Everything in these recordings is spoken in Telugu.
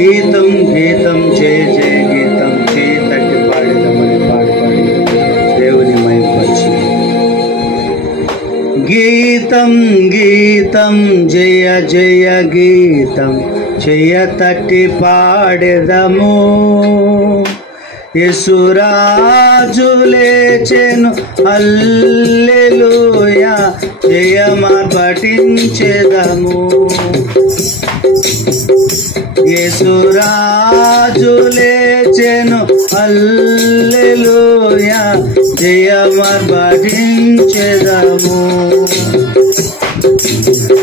గీతం గీతం జయ జయ గీతం చేతట్టి పాడేదామని పాడి దేవుని మహిమపరిచి గీతం గీతం జయ జయ గీతం చేయతట్టి పాడేదము యేసురాజు లేచెను హల్లెలూయా జయమా పఠించెదము యేసురాజు లేచెను హల్లెలూయా జయమా పఠించెదము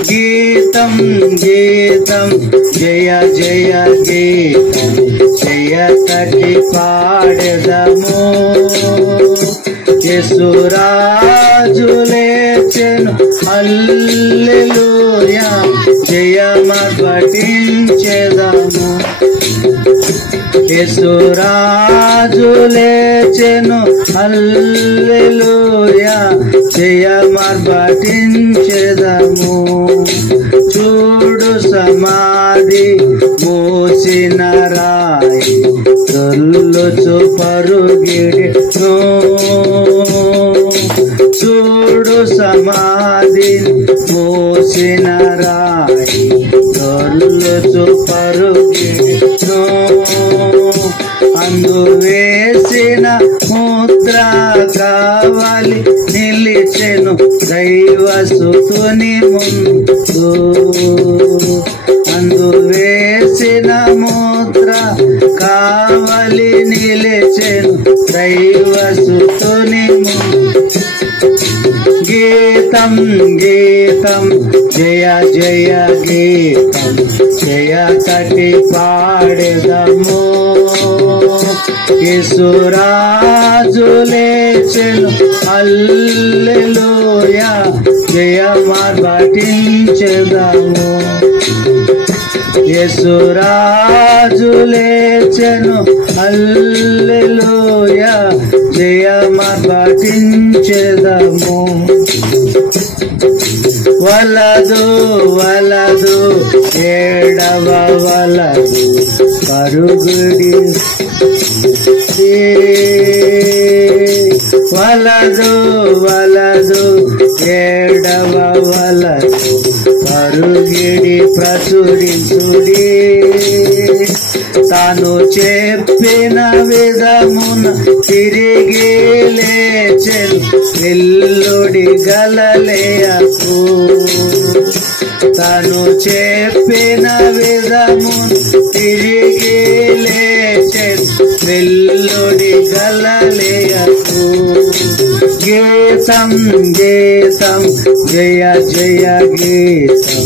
గీతం గీతం జయ జయ గీతం చేయతట్టి పాడెదము యేసురాజు లేచెను హల్లెలూయా జయమా పఠించెదము యేసురాజు లేచెను హల్లెలూయా జయమా పఠించెదము చూడు సమాధి మోసిన రాయి దొల్లుచు పరుగిడెను చూడు సమాధి మోసిన రాయి దొల్లుచు పరుగిడెను అందు వేసిన ముద్ర కావాలి నిలిచెను దైవసుతుని ముందు అందు వేసిన ముద్ర కావాలి నిలిచెను దైవసుతుని ముందు గీతం గీతం జయ జయ గీతం చేయతట్టి పాడెదము యేసురాజు లేచెను హల్లెలూయా జయమా పఠించెదము యేసురాజు లేచెను హల్లెలూయా జయమా పఠించెదము వలదు వలదు ఏడవ వలదు పరుగుడి వలదు వలదు ఏడవ వలదు పరుగిడి ప్రచురించుడి తాను చెప్పిన విధమున తిరిగి లేచెను వెల్లుడి గలిలయకు తాను చెప్పిన విధమున తిరిగి లేచెను వెల్లుడి గలిలయకు గీతం గీతం జయ జయ గీతం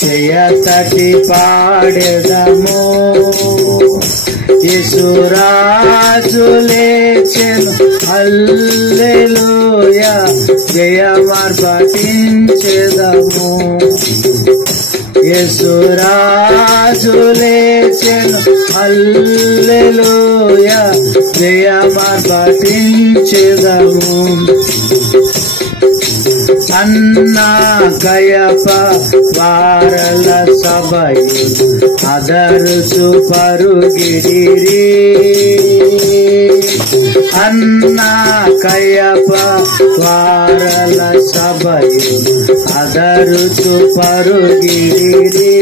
చేయతట్టి పాడెదము యేసురాజు లేచెను హల్లెలూయా జయమా పఠించెదము యేసురాజు లేచెను హల్లెలూయా జయమా పఠించెదము అన్నా కయప వారల సభయు అదరుచు పరుగిడిరి అన్నా కయప వారల సభయు అదరుచు పరుగిడిరి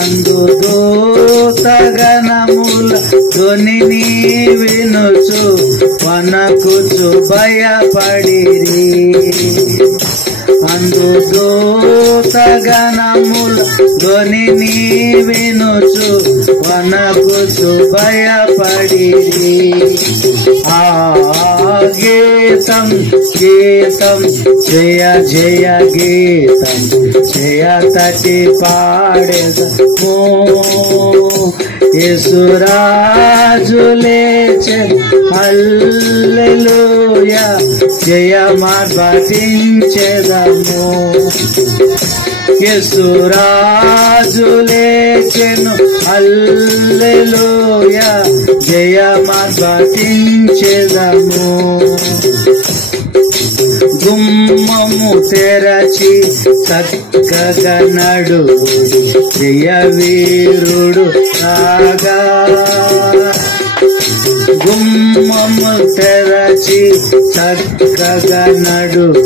అందు దూతగణముల ధ్వనిని వినుచు వనకుచు భయపడిరి అందు దూతగణముల ధ్వనిని వినుచు వనకుచు భయపడిరి ఆ గీతం గీతం జయ జయ గీతం చేయతట్టి పాడెదము యేసురాజు లేచెను హల్లెలూయా జయమా పఠించెదము యేసురాజు లేచెను హల్లెలూయా జయమా పఠించెదము గుమ్మము గుమ్మము తెరచి చక్కగా నడుడు జయ వీరుడు రాగా. గుమ్మము తెరచి చక్కగా నడుడు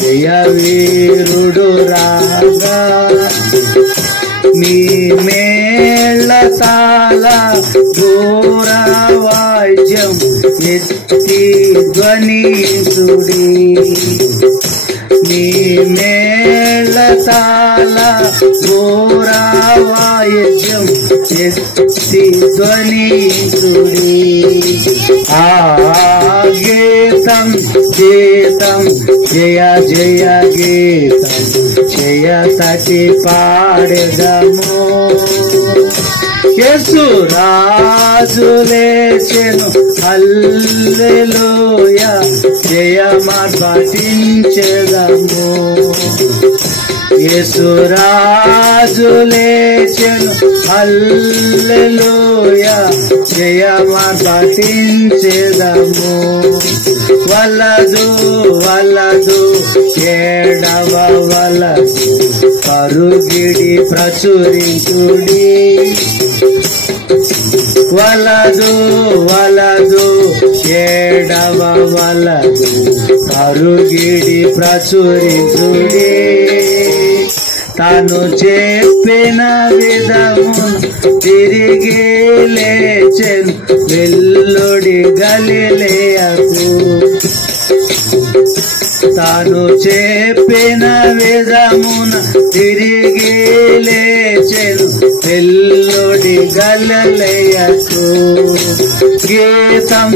జయ వీరుడు రాగా. మీ మేళతాళ ఘోర వాద్యం ఎత్తి ధ్వనితుడి. మీ మేళతాళ ఘోర వాద్యం ఎత్తి ధ్వనితుడి. ఆ గీతం గీతం జయ జయ గీతం జయ సతి పాడెదము. యేసు రాజు లేచెను హల్లెలూయా జయమార్భటించెదము. యేసు రాజు లేచెను హల్లెలూయా జయమార్భటించెదము. వలదు వలదు ఏడవ వలదు పరుగిడి ప్రచురించుడి. వలదు వలదు ఏడవ వలదు పరుగిడి ప్రచురించుడి. తాను చెప్పిన విధము తిరిగి లేచెను వెల్లుడి గలిలయకు. తాను చెప్పిన విధమున తిరిగి లేచెను వెల్లుడి గలిలయకు. గీతం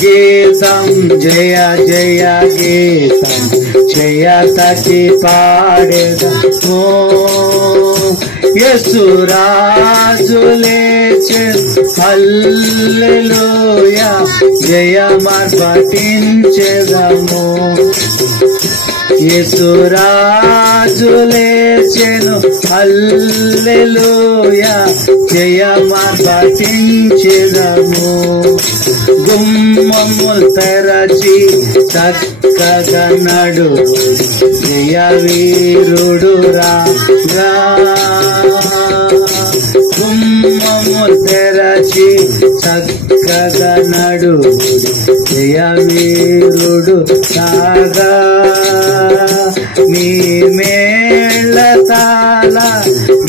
గీతం జయ జయ గీతం జయ సతి పాడెదము. యేసు రాజు లేచెను హల్లెలూయా జయమార్భటించెదము. యేసు రాజు లేచెను హల్లెలూయా జయమార్భటించెదము. గుమ్మములు తెరచి చక్కగా నడుడు జయ వీరుడు రాగా. గుమ్మములు తెరచి చక్కగా నడుడు జయ వీరుడు రాగా. మీ మేళతాళ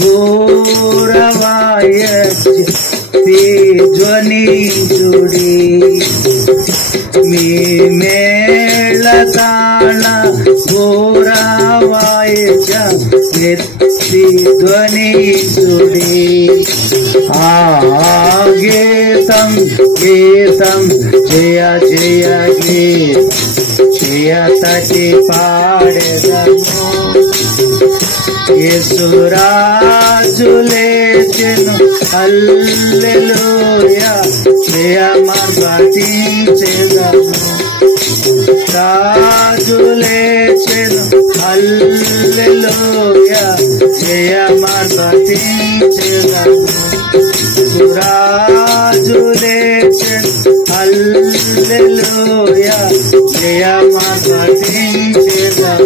ఘోర వాద్యం ధ్వనించుడి. మీ మేళతాళ ఘోర వాద్యం ఎత్తి ధ్వనించుడి. ఆ గీతం గీతం జయ జయ గీతం జయ సతి పాడెదము. యేసు రాజు లేచెను హల్లెలూయా జయమార్భటించెదము. రాజు లేచెను హల్లెలూయా జయమార్భటించెదము. రాజు లేచెను హల్లెలూయా జయమార్భటించెదము.